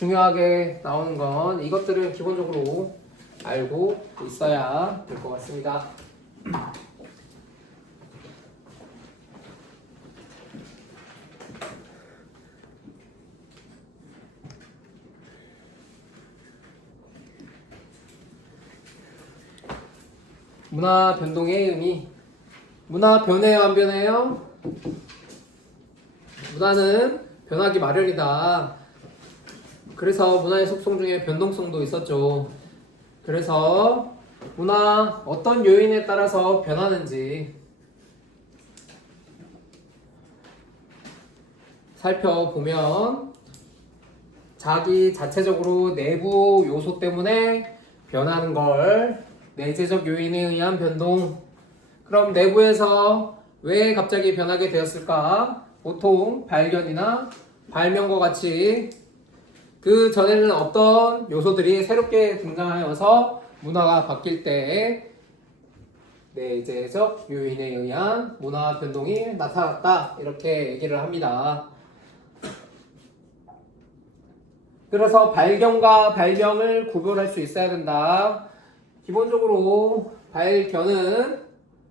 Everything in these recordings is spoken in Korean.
중요하게 나오는 건 이것들은 기본적으로 알고 있어야 될 것 같습니다. 문화 변동의 의미. 문화 변해요, 안 변해요? 문화는 변하기 마련이다. 그래서 문화의 속성 중에 변동성도 있었죠. 그래서 문화 어떤 요인에 따라서 변하는지 살펴보면 자기 자체적으로 내부 요소 때문에 변하는 걸 내재적 요인에 의한 변동. 그럼 내부에서 왜 갑자기 변하게 되었을까? 보통 발견이나 발명과 같이 그 전에는 없던 요소들이 새롭게 등장하여서 문화가 바뀔 때 내재적 요인에 의한 문화 변동이 나타났다. 이렇게 얘기를 합니다. 그래서 발견과 발명을 구별할 수 있어야 된다. 기본적으로 발견은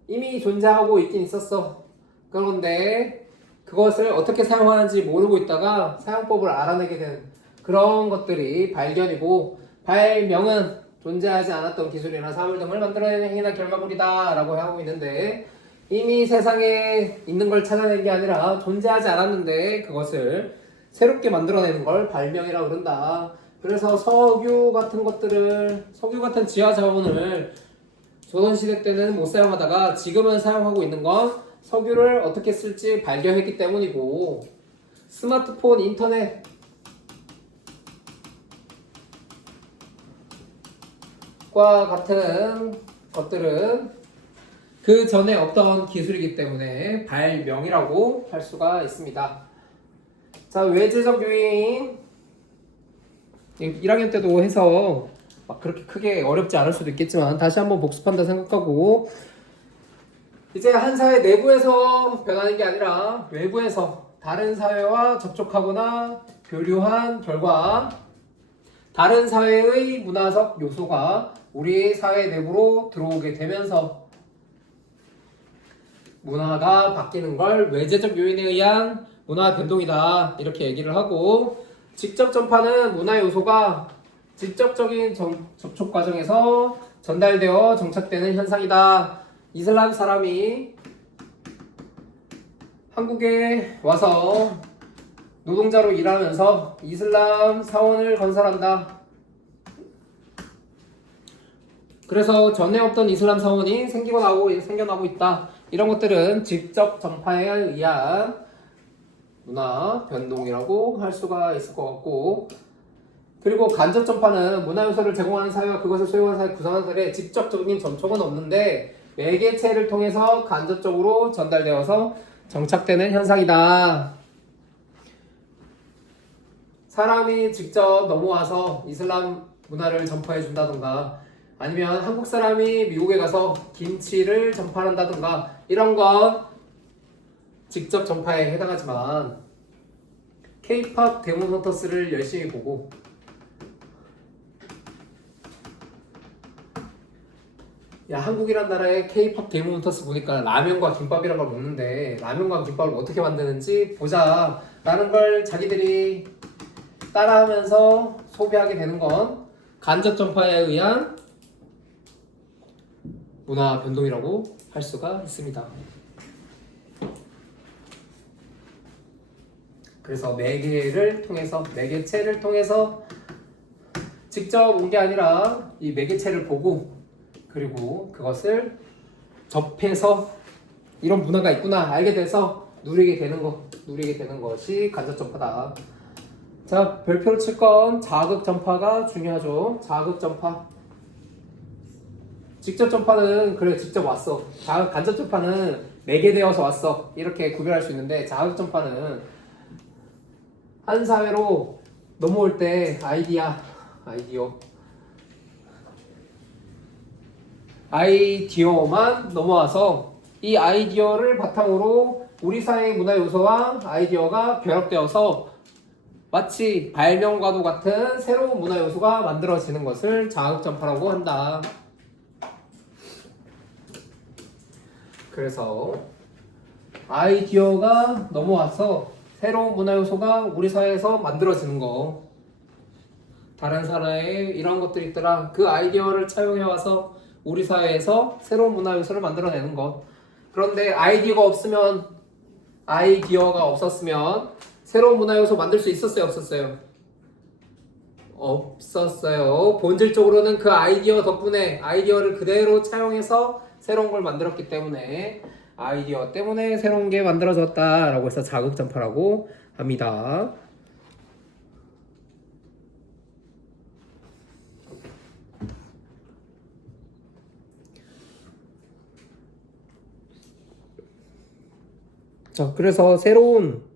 이미 존재하고 있긴 있었어. 그런데 그것을 어떻게 사용하는지 모르고 있다가 사용법을 알아내게 된 그런 것들이 발견이고, 발명은 존재하지 않았던 기술이나 사물 등을 만들어내는 행위나 결과물이다 라고 하고 있는데, 이미 세상에 있는 걸 찾아낸 게 아니라 존재하지 않았는데 그것을 새롭게 만들어내는 걸 발명이라고 그런다. 그래서 석유 같은 것들을, 석유 같은 지하 자원을 조선시대 때는 못 사용하다가 지금은 사용하고 있는 건 석유를 어떻게 쓸지 발견했기 때문이고, 스마트폰, 인터넷 과 같은 것들은 그 전에 없던 기술이기 때문에 발명이라고 할 수가 있습니다. 자, 외재적 요인 1학년 때도 해서 막 그렇게 크게 어렵지 않을 수도 있겠지만 다시 한번 복습한다 생각하고, 이제 한 사회 내부에서 변하는 게 아니라 외부에서 다른 사회와 접촉하거나 교류한 결과 다른 사회의 문화적 요소가 우리 사회 내부로 들어오게 되면서 문화가 바뀌는 걸 외재적 요인에 의한 문화 변동이다. 이렇게 얘기를 하고, 직접 전파는 문화 요소가 직접적인 접촉 과정에서 전달되어 정착되는 현상이다. 이슬람 사람이 한국에 와서 노동자로 일하면서 이슬람 사원을 건설한다. 그래서 전에 없던 이슬람 사원이 생겨나고 있다. 이런 것들은 직접 전파에 의한 문화 변동이라고 할 수가 있을 것 같고, 그리고 간접 전파는 문화 요소를 제공하는 사회와 그것을 소유하는 사회 구성하는 사회에 직접적인 접촉은 없는데 매개체를 통해서 간접적으로 전달되어서 정착되는 현상이다. 사람이 직접 넘어와서 이슬람 문화를 전파해 준다던가, 아니면 한국 사람이 미국에 가서 김치를 전파한다던가, 이런 건 직접 전파에 해당하지만 K-팝 데몬 헌터스를 열심히 보고 한국이란 나라에 K-팝 데몬 헌터스 보니까 라면과 김밥이란 걸 먹는데 라면과 김밥을 어떻게 만드는지 보자 라는 걸 자기들이 따라하면서 소비하게 되는 건 간접 전파에 의한 문화 변동이라고 할 수가 있습니다. 그래서 매개체를 통해서 직접 온 게 아니라 이 매개체를 보고, 그리고 그것을 접해서 이런 문화가 있구나 알게 돼서 누리게 되는 것이 간접 전파다. 자, 별표로 칠 건 자극 전파가 중요하죠. 자극 전파. 직접 전파는 그래 직접 왔어. 간접 전파는 매개되어서 왔어. 이렇게 구별할 수 있는데, 자극 전파는 한 사회로 넘어올 때 아이디어만 넘어와서 이 아이디어를 바탕으로 우리 사회의 문화 요소와 아이디어가 결합되어서 마치 발명과도 같은 새로운 문화 요소가 만들어지는 것을 자극전파라고 한다. 그래서 아이디어가 넘어와서 새로운 문화 요소가 우리 사회에서 만들어지는 거. 다른 사회에 이런 것들이 있더라. 그 아이디어를 차용해 와서 우리 사회에서 새로운 문화 요소를 만들어내는 것. 그런데 아이디어가 없었으면 새로운 문화 요소 만들 수 있었어요, 없었어요? 없었어요. 본질적으로는 그 아이디어 덕분에 아이디어를 그대로 차용해서 새로운 걸 만들었기 때문에 아이디어 때문에 새로운 게 만들어졌다라고 해서 자극전파라고 합니다. 자, 그래서 새로운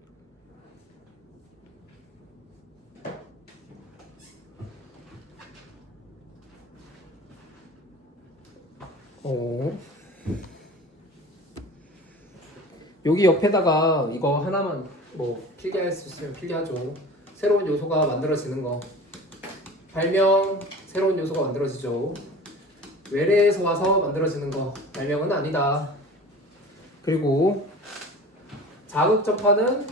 여기 옆에다가 이거 하나만 뭐 필기할 수 있으면 필기하죠. 새로운 요소가 만들어지는 거. 발명, 새로운 요소가 만들어지죠. 외래에서 와서 만들어지는 거. 발명은 아니다. 그리고 자극전파는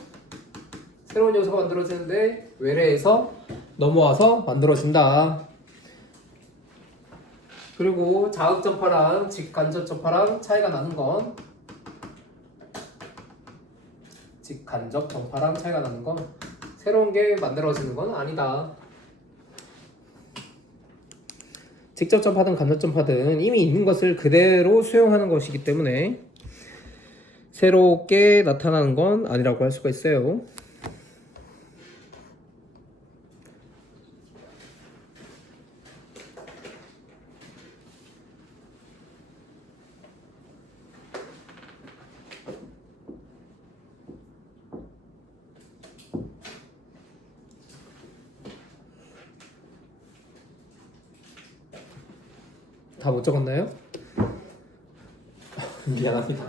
새로운 요소가 만들어지는데 외래에서 넘어와서 만들어진다. 그리고 자극전파랑 직간접전파랑 차이가 나는 건 직간접전파랑 차이가 나는 건 새로운 게 만들어지는 건 아니다. 직접전파든 간접전파든 이미 있는 것을 그대로 수용하는 것이기 때문에 새롭게 나타나는 건 아니라고 할 수가 있어요. 다 못 적었나요? 미안합니다.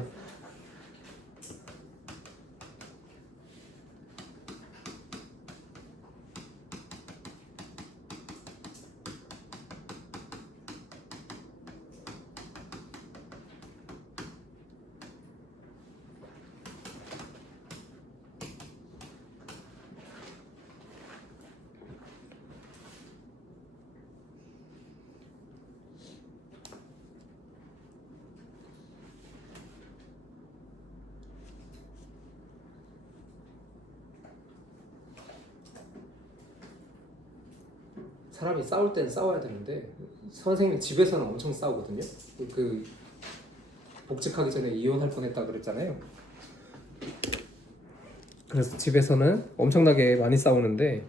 사람이 싸울 때는 싸워야 되는데 선생님 집에서는 엄청 싸우거든요. 그 복직하기 전에 이혼할 뻔했다 그랬잖아요. 그래서 집에서는 엄청나게 많이 싸우는데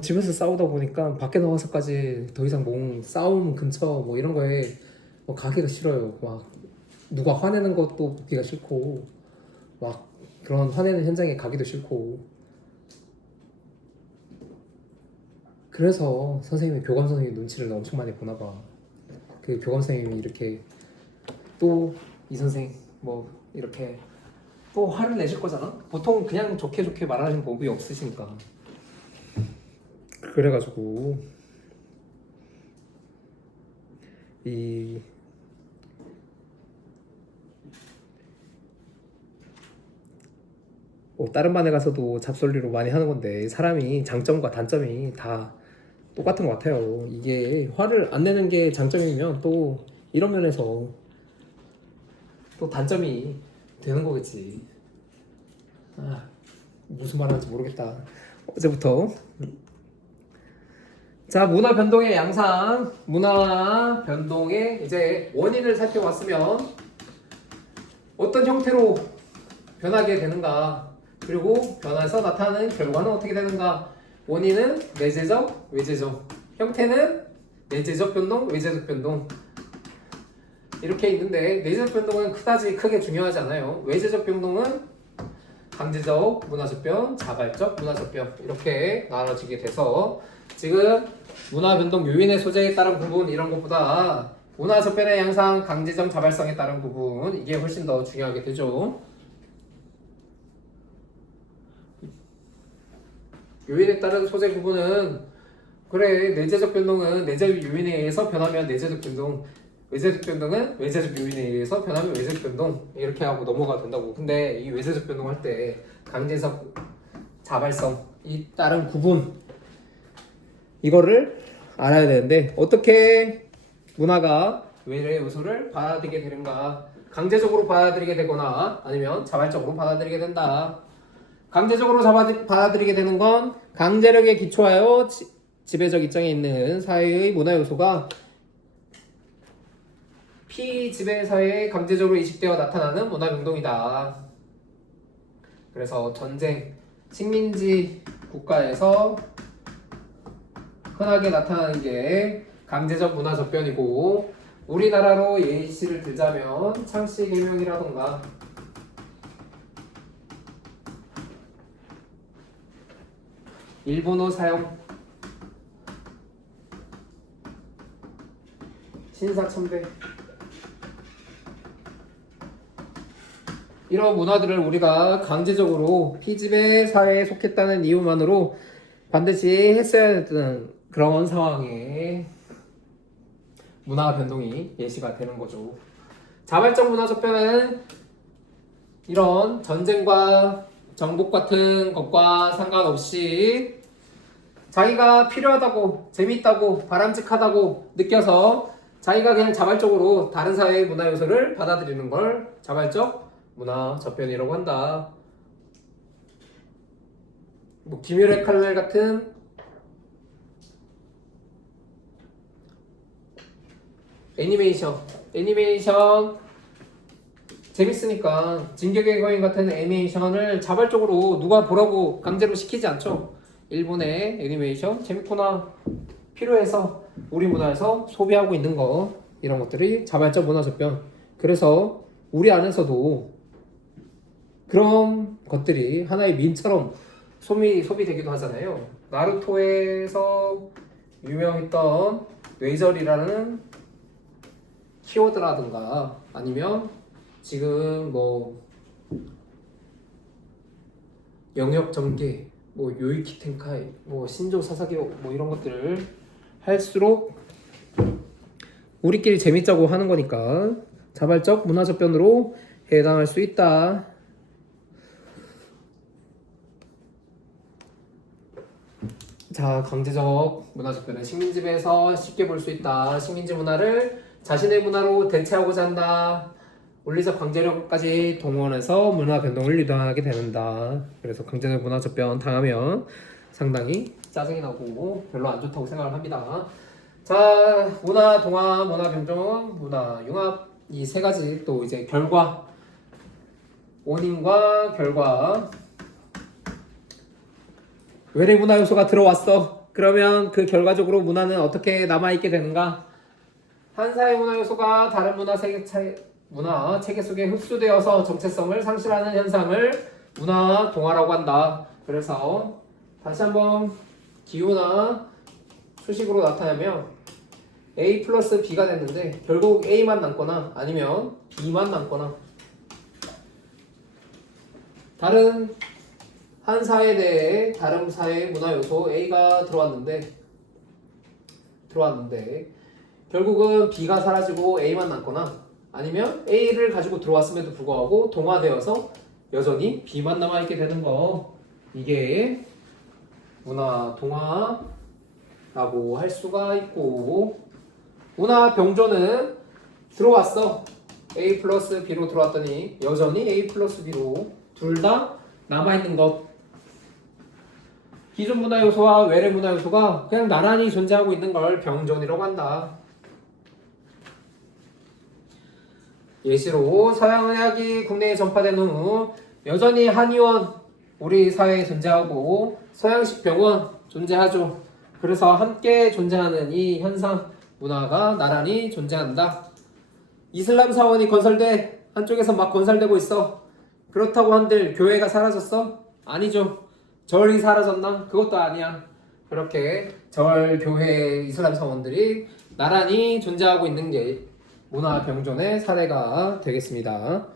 집에서 싸우다 보니까 밖에 나와서까지 더 이상 싸움 근처 뭐 이런 거에 가기가 싫어요. 막 누가 화내는 것도 보기가 싫고 막 그런 화내는 현장에 가기도 싫고. 그래서 교감 선생님이 눈치를 엄청 많이 보나 봐. 그 교감 선생님이 이렇게 또 이 선생 뭐 이렇게 또 화를 내실 거잖아. 보통 그냥 좋게 말하시는 법이 없으시니까. 그래가지고 다른 반에 가서도 잡설리로 많이 하는 건데 사람이 장점과 단점이 다 똑같은 것 같아요. 이게 화를 안 내는 게 장점이면 또 이런 면에서 또 단점이 되는 거겠지. 무슨 말 하는지 모르겠다. 어제부터. 자, 문화 변동의 양상, 문화 변동의 이제 원인을 살펴봤으면 어떤 형태로 변하게 되는가, 그리고 변화해서 나타나는 결과는 어떻게 되는가. 원인은 내재적, 외재적, 형태는 내재적 변동, 외재적 변동 이렇게 있는데 내재적 변동은 그다지 크게 중요하지 않아요. 외재적 변동은 강제적 문화적 변, 자발적 문화적 변 이렇게 나눠지게 돼서 지금 문화 변동 요인의 소재에 따른 부분 이런 것보다 문화적 변의 양상, 강제적 자발성에 따른 부분 이게 훨씬 더 중요하게 되죠. 요인에 따른 소재 구분은 그래 내재적 변동은 내재적 요인에 의해서 변하면 내재적 변동, 외재적 변동은 외재적 요인에 의해서 변하면 외재적 변동 이렇게 하고 넘어가 된다고. 근데 이 외재적 변동 할 때 강제적 자발성 이 따른 구분 이거를 알아야 되는데 어떻게 문화가 외래 요소를 받아들이게 되는가? 강제적으로 받아들이게 되거나 아니면 자발적으로 받아들이게 된다. 강제적으로 받아들이게 되는 건 강제력에 기초하여 지배적 입장에 있는 사회의 문화 요소가 피지배 사회에 강제적으로 이식되어 나타나는 문화 변동이다. 그래서 전쟁, 식민지 국가에서 흔하게 나타나는 게 강제적 문화 접변이고 우리나라로 예시를 들자면 창씨 개명이라던가 일본어 사용, 신사참배 이런 문화들을 우리가 강제적으로 피지배 사회에 속했다는 이유만으로 반드시 했어야 했던 그런 상황에 문화 변동이 예시가 되는 거죠. 자발적 문화 접변은 이런 전쟁과 정복 같은 것과 상관없이 자기가 필요하다고 재밌다고 바람직하다고 느껴서 자기가 그냥 자발적으로 다른 사회의 문화 요소를 받아들이는 걸 자발적 문화 접변이라고 한다. 뭐 김유래 칼날 같은 애니메이션 재밌으니까 진격의 거인 같은 애니메이션을 자발적으로 누가 보라고 강제로 시키지 않죠. 일본의 애니메이션 재밌구나 필요해서 우리 문화에서 소비하고 있는 거 이런 것들이 자발적 문화 접변. 그래서 우리 안에서도 그런 것들이 하나의 밈처럼 소비되기도 하잖아요. 나루토에서 유명했던 뇌절이라는 키워드라든가 아니면 지금 뭐 영역 전개, 뭐 요이키 텐카이, 뭐 신조 사사기 뭐 이런 것들을 할수록 우리끼리 재밌자고 하는 거니까 자발적 문화 접변으로 해당할 수 있다. 자, 강제적 문화 접변은 식민지배에서 쉽게 볼 수 있다. 식민지 문화를 자신의 문화로 대체하고자 한다. 물리적 강제력까지 동원해서 문화 변동을 유도하게 된다. 그래서 강제적 문화 접변 당하면 상당히 짜증이 나고 별로 안 좋다고 생각을 합니다. 자, 문화 동화, 문화 변종, 문화 융합 이 세 가지 또 이제 결과, 원인과 결과. 외래 문화 요소가 들어왔어. 그러면 그 결과적으로 문화는 어떻게 남아있게 되는가? 한 사회 문화 요소가 다른 문화 체계 속에 흡수되어서 정체성을 상실하는 현상을 문화 동화라고 한다. 그래서 다시 한번 기호나 수식으로 나타내면 A 플러스 B가 됐는데 결국 A만 남거나 아니면 B만 남거나 다른 한 사회에 대해 다른 사회의 문화 요소 A가 들어왔는데 결국은 B가 사라지고 A만 남거나 아니면 A를 가지고 들어왔음에도 불구하고 동화되어서 여전히 B만 남아있게 되는 거 이게 문화 동화라고 할 수가 있고 문화 병조는 들어왔어. A 플러스 B로 들어왔더니 여전히 A 플러스 B로 둘 다 남아있는 것 기존 문화 요소와 외래 문화 요소가 그냥 나란히 존재하고 있는 걸 병존이라고 한다. 예시로 서양의학이 국내에 전파된 후 여전히 한의원 우리 사회에 존재하고 서양식 병원 존재하죠. 그래서 함께 존재하는 이 현상 문화가 나란히 존재한다. 이슬람 사원이 건설돼 한쪽에서 막 건설되고 있어. 그렇다고 한들 교회가 사라졌어? 아니죠. 절이 사라졌나? 그것도 아니야. 그렇게 절, 교회, 이슬람 사원들이 나란히 존재하고 있는 게 문화 병존의 사례가 되겠습니다.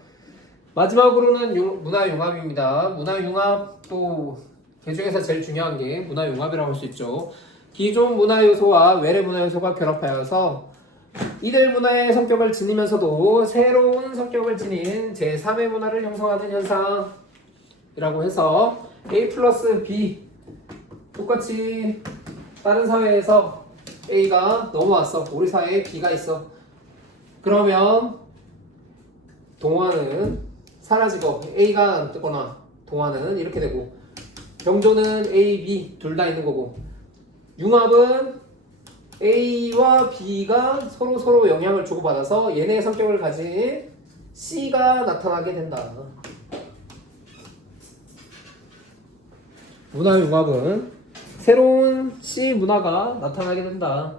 마지막으로는 문화 융합입니다. 문화 융합도 그 중에서 제일 중요한 게 문화융합이라고 할 수 있죠. 기존 문화 요소와 외래 문화 요소가 결합하여서 이들 문화의 성격을 지니면서도 새로운 성격을 지닌 제3의 문화를 형성하는 현상이라고 해서 A 플러스 B 똑같이 다른 사회에서 A가 넘어왔어. 우리 사회에 B가 있어. 그러면 동화는 사라지고 A가 뜨거나 동화는 이렇게 되고 병조는 A, B 둘 다 있는 거고 융합은 A와 B가 서로 영향을 주고받아서 얘네의 성격을 가진 C가 나타나게 된다. 문화융합은 새로운 C 문화가 나타나게 된다.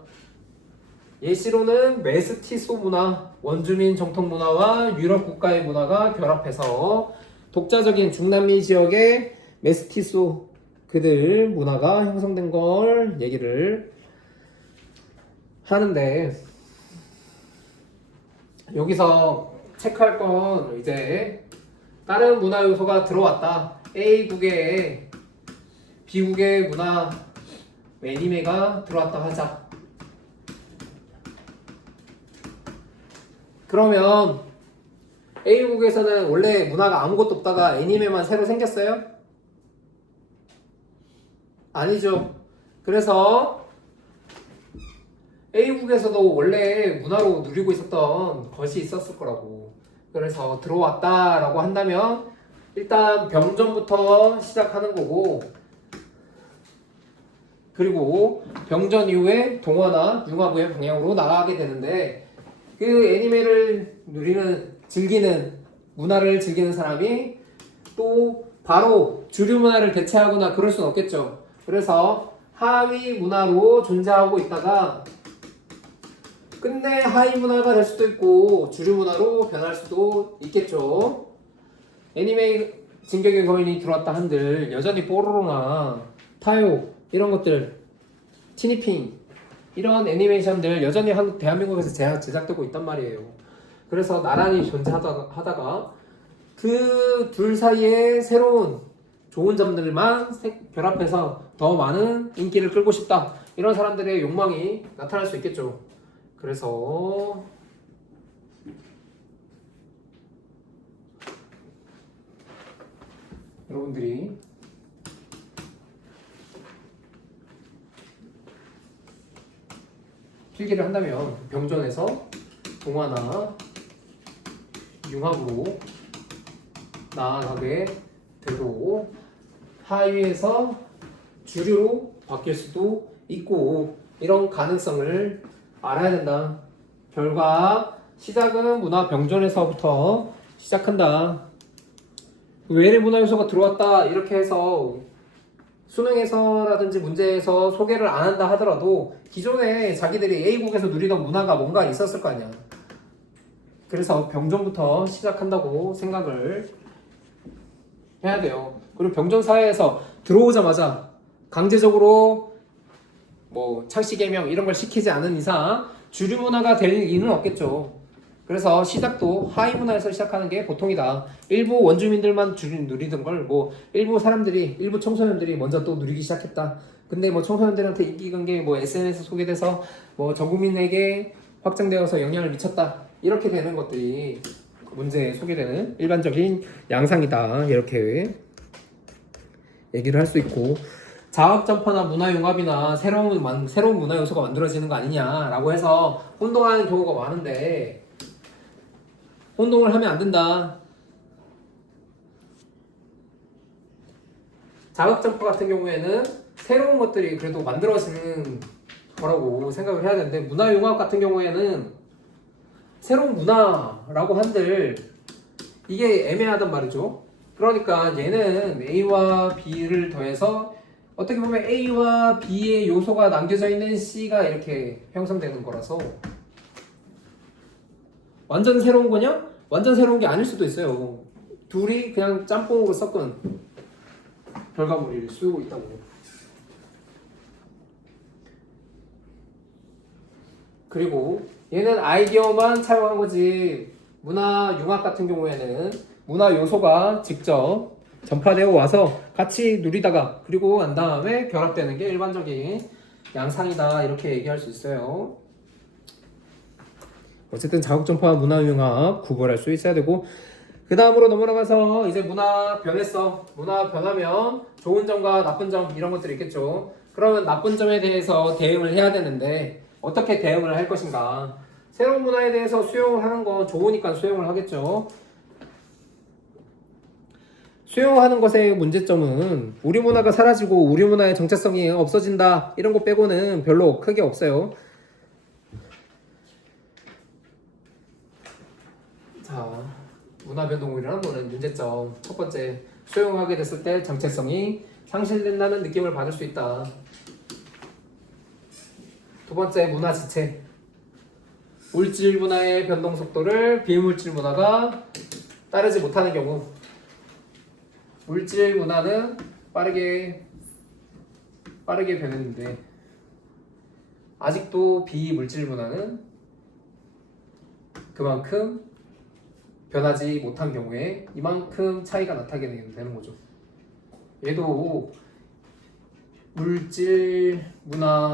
예시로는 메스티소 문화, 원주민 정통 문화와 유럽 국가의 문화가 결합해서 독자적인 중남미 지역의 메스티소 그들 문화가 형성된 걸 얘기를 하는데 여기서 체크할 건 이제 다른 문화 요소가 들어왔다. A국에 B국의 문화 애니메가 들어왔다 하자. 그러면 A국에서는 원래 문화가 아무것도 없다가 애니메만 새로 생겼어요? 아니죠. 그래서 A국에서도 원래 문화로 누리고 있었던 것이 있었을 거라고. 그래서 들어왔다라고 한다면 일단 병전부터 시작하는 거고 그리고 병전 이후에 동화나 융합의 방향으로 나가게 되는데 그 애니메를 즐기는 문화를 즐기는 사람이 또 바로 주류 문화를 대체하거나 그럴 수는 없겠죠. 그래서 하위 문화로 존재하고 있다가 끝내 하위 문화가 될 수도 있고 주류 문화로 변할 수도 있겠죠. 애니메 진격의 거인이 들어왔다 한들 여전히 뽀로로나 타요 이런 것들 티니핑 이런 애니메이션들 여전히 대한민국에서 제작되고 있단 말이에요. 그래서 나란히 존재하다가 그 둘 사이에 새로운 좋은 점들만 결합해서 더 많은 인기를 끌고 싶다 이런 사람들의 욕망이 나타날 수 있겠죠. 그래서 여러분들이 필기를 한다면 병전에서 동화나 융합으로 나아가게 되고 하위에서 주류로 바뀔 수도 있고 이런 가능성을 알아야 된다. 결과 시작은 문화 병전에서부터 시작한다. 외래 문화 요소가 들어왔다 이렇게 해서 수능에서라든지 문제에서 소개를 안 한다 하더라도 기존에 자기들이 A국에서 누리던 문화가 뭔가 있었을 거 아니야. 그래서 병전부터 시작한다고 생각을 해야 돼요. 그리고 병전 사회에서 들어오자마자 강제적으로 뭐 창씨 개명 이런 걸 시키지 않은 이상 주류 문화가 될 리는 없겠죠. 그래서 시작도 하위 문화에서 시작하는 게 보통이다. 일부 원주민들만 누리던 걸 뭐 일부 청소년들이 먼저 또 누리기 시작했다. 근데 뭐 청소년들한테 인기 끈 게 뭐 SNS 소개돼서 뭐 전 국민에게 확장되어서 영향을 미쳤다. 이렇게 되는 것들이 문제에 소개되는 일반적인 양상이다. 이렇게 얘기를 할 수 있고 자학점퍼나 문화융합이나 새로운 문화 요소가 만들어지는 거 아니냐라고 해서 혼동하는 경우가 많은데 혼동을 하면 안 된다. 자극점퍼 같은 경우에는 새로운 것들이 그래도 만들어지는 거라고 생각을 해야 되는데 문화융합 같은 경우에는 새로운 문화라고 한들 이게 애매하단 말이죠. 그러니까 얘는 A와 B를 더해서 어떻게 보면 A와 B의 요소가 남겨져 있는 C가 이렇게 형성되는 거라서 완전 새로운 거냐? 완전 새로운 게 아닐 수도 있어요. 둘이 그냥 짬뽕으로 섞은 결과물일 수 있다고. 그리고 얘는 아이디어만 차용한 거지 문화 융합 같은 경우에는 문화 요소가 직접 전파되어 와서 같이 누리다가 그리고 난 다음에 결합되는 게 일반적인 양상이다 이렇게 얘기할 수 있어요. 어쨌든 자국전파와 문화융합 구별할 수 있어야 되고, 그 다음으로 넘어가서 이제 문화 변했어. 문화 변하면 좋은 점과 나쁜 점 이런 것들이 있겠죠. 그러면 나쁜 점에 대해서 대응을 해야 되는데 어떻게 대응을 할 것인가. 새로운 문화에 대해서 수용을 하는 건 좋으니까 수용을 하겠죠. 수용하는 것의 문제점은 우리 문화가 사라지고 우리 문화의 정체성이 없어진다 이런 거 빼고는 별로 크게 없어요. 자, 문화 변동이라는 거는 문제점. 첫 번째, 수용하게 됐을 때 정체성이 상실된다는 느낌을 받을 수 있다. 두 번째, 문화 지체. 물질 문화의 변동 속도를 비물질 문화가 따르지 못하는 경우. 물질 문화는 빠르게 변했는데 아직도 비물질 문화는 그만큼 변하지 못한 경우에 이만큼 차이가 나타나게 되는 거죠. 얘도 물질 문화,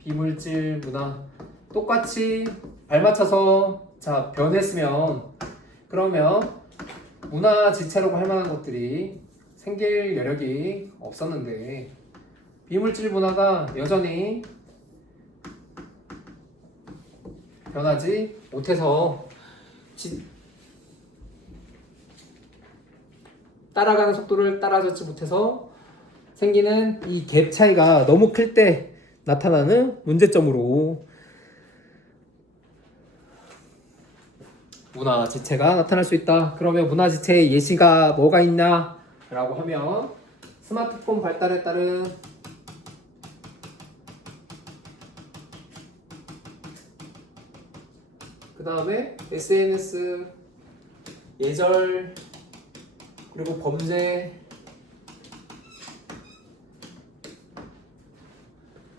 비물질 문화 똑같이 발맞춰서 자 변했으면 그러면 문화 지체라고 할 만한 것들이 생길 여력이 없었는데 비물질 문화가 여전히 변하지 못해서 따라가는 속도를 따라잡지 못해서 생기는 이 갭 차이가 너무 클 때 나타나는 문제점으로 문화 지체가 나타날 수 있다. 그러면 문화 지체의 예시가 뭐가 있냐? 라고 하면 스마트폰 발달에 따른 그 다음에 SNS, 예절, 그리고 범죄,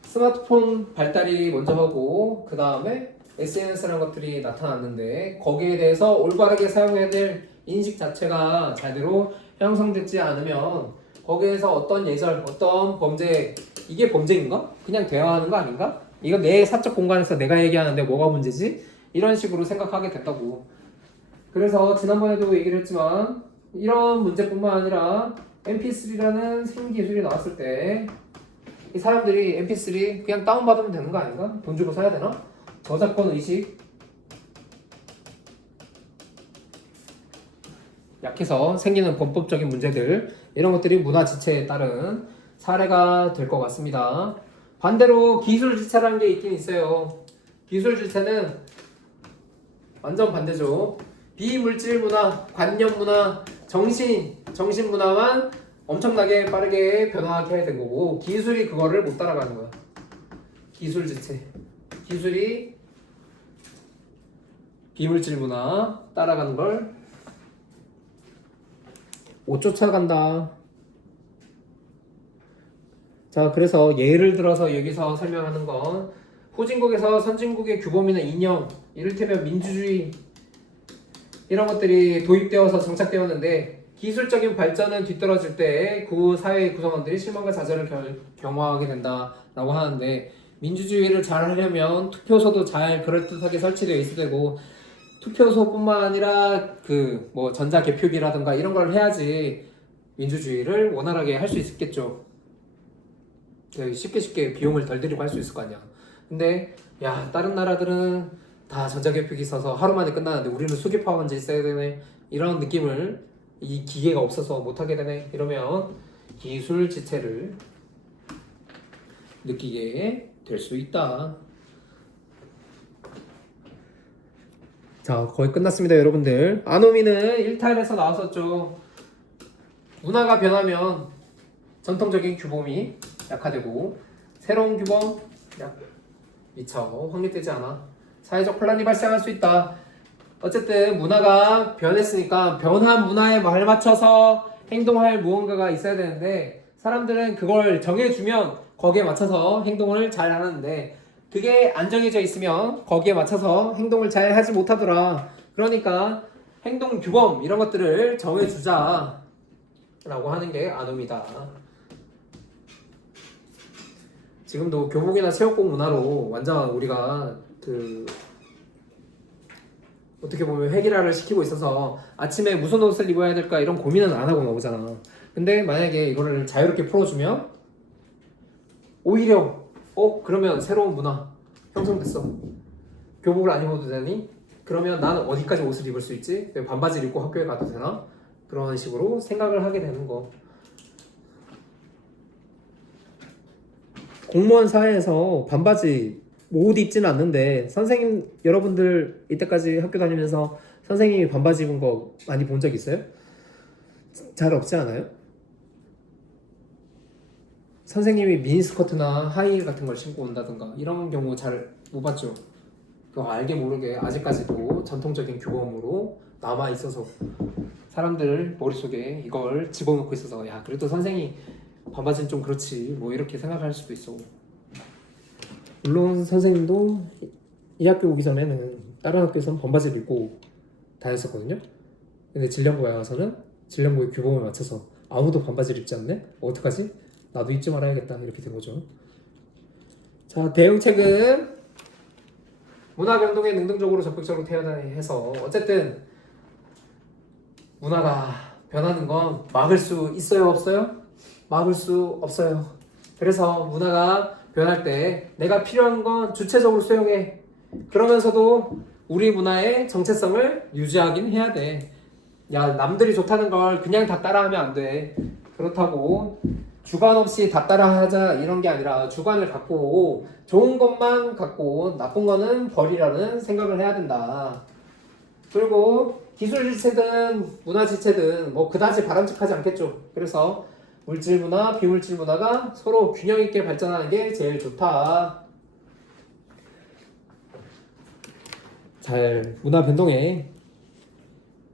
스마트폰 발달이 먼저 하고 그 다음에 SNS라는 것들이 나타났는데 거기에 대해서 올바르게 사용해야 될 인식 자체가 제대로 형성되지 않으면 거기에서 어떤 예절, 어떤 범죄, 이게 범죄인가? 그냥 대화하는 거 아닌가? 이거 내 사적 공간에서 내가 얘기하는데 뭐가 문제지? 이런 식으로 생각하게 된다고. 그래서 지난번에도 얘기를 했지만 이런 문제뿐만 아니라 MP3라는 신기술이 나왔을 때 이 사람들이 MP3 그냥 다운받으면 되는 거 아닌가? 돈 주고 사야 되나? 저작권 의식 약해서 생기는 범법적인 문제들 이런 것들이 문화 지체에 따른 사례가 될 것 같습니다. 반대로 기술 지체라는 게 있긴 있어요. 기술 지체는 완전 반대죠. 비물질 문화, 관념 문화, 정신 문화만 엄청나게 빠르게 변화하게 된 거고 기술이 그거를 못 따라가는 거야. 기술 지체. 기술이 비물질 문화 따라가는 걸 못 쫓아간다. 자, 그래서 예를 들어서 여기서 설명하는 건 후진국에서 선진국의 규범이나 이념, 이를테면 민주주의 이런 것들이 도입되어서 정착되었는데 기술적인 발전은 뒤떨어질 때 그 사회의 구성원들이 실망과 좌절을 경험하게 된다라고 하는데 민주주의를 잘 하려면 투표소도 잘 그럴듯하게 설치되어 있어야 되고 투표소뿐만 아니라 그 뭐 전자개표기라든가 이런 걸 해야지 민주주의를 원활하게 할 수 있겠죠. 쉽게 비용을 덜 들이고 할 수 있을 거 아니야. 근데 야 다른 나라들은 다 전자개표기 써서 하루 만에 끝나는데 우리는 수개표가 먼저 있어야 되네 이런 느낌을 이 기계가 없어서 못하게 되네 이러면 기술 지체를 느끼게 될 수 있다. 자 거의 끝났습니다 여러분들. 아노미는 1탄에서 나왔었죠. 문화가 변하면 전통적인 규범이 약화되고 새로운 규범 미처 확립되지 않아 사회적 혼란이 발생할 수 있다. 어쨌든 문화가 변했으니까 변한 문화에 발맞춰서 행동할 무언가가 있어야 되는데 사람들은 그걸 정해주면 거기에 맞춰서 행동을 잘 하는데 그게 안 정해져 있으면 거기에 맞춰서 행동을 잘 하지 못하더라. 그러니까 행동 규범 이런 것들을 정해주자. 라고 하는 게 안움이다. 지금도 교복이나 체육복 문화로 완전 우리가 어떻게 보면 획일화를 시키고 있어서 아침에 무슨 옷을 입어야 될까 이런 고민은 안 하고 나오잖아. 근데 만약에 이거를 자유롭게 풀어주면 오히려 그러면 새로운 문화 형성됐어. 교복을 안 입어도 되니? 그러면 나는 어디까지 옷을 입을 수 있지? 반바지를 입고 학교에 가도 되나? 그런 식으로 생각을 하게 되는 거. 공무원 사회에서 반바지 옷 입지는 않는데 선생님 여러분들 이때까지 학교 다니면서 선생님이 반바지 입은 거 많이 본 적 있어요? 잘 없지 않아요? 선생님이 미니스커트나 하이힐 같은 걸 신고 온다든가 이런 경우 잘 못 봤죠? 그거 알게 모르게 아직까지도 전통적인 규범으로 남아 있어서 사람들 머릿속에 이걸 집어넣고 있어서 야 그래도 선생이 반바지는 좀 그렇지 뭐 이렇게 생각할 수도 있어. 물론 선생님도 이 학교 오기 전에는 다른 학교에서는 반바지를 입고 다녔었거든요. 근데 진령고에 와서는 진령고의 규범에 맞춰서 아무도 반바지를 입지 않네? 어떡하지? 나도 입지 말아야겠다 이렇게 된 거죠. 자, 대응책은 문화 변동에 능동적으로 적극적으로 태어나해서 어쨌든 문화가 변하는 건 막을 수 있어요 없어요? 막을 수 없어요. 그래서 문화가 변할 때 내가 필요한 건 주체적으로 수용해. 그러면서도 우리 문화의 정체성을 유지하긴 해야 돼. 야 남들이 좋다는 걸 그냥 다 따라하면 안 돼. 그렇다고 주관 없이 다 따라하자 이런 게 아니라 주관을 갖고 좋은 것만 갖고 나쁜 거는 버리라는 생각을 해야 된다. 그리고 기술 지체든 문화 지체든 뭐 그다지 바람직하지 않겠죠. 그래서 물질 문화, 비물질 문화가 서로 균형 있게 발전하는 게 제일 좋다. 문화 변동에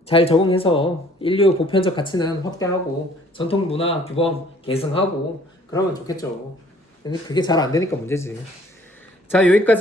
잘 적응해서 인류 보편적 가치는 확대하고 전통 문화 규범 계승하고 그러면 좋겠죠. 근데 그게 잘 안 되니까 문제지. 자, 여기까지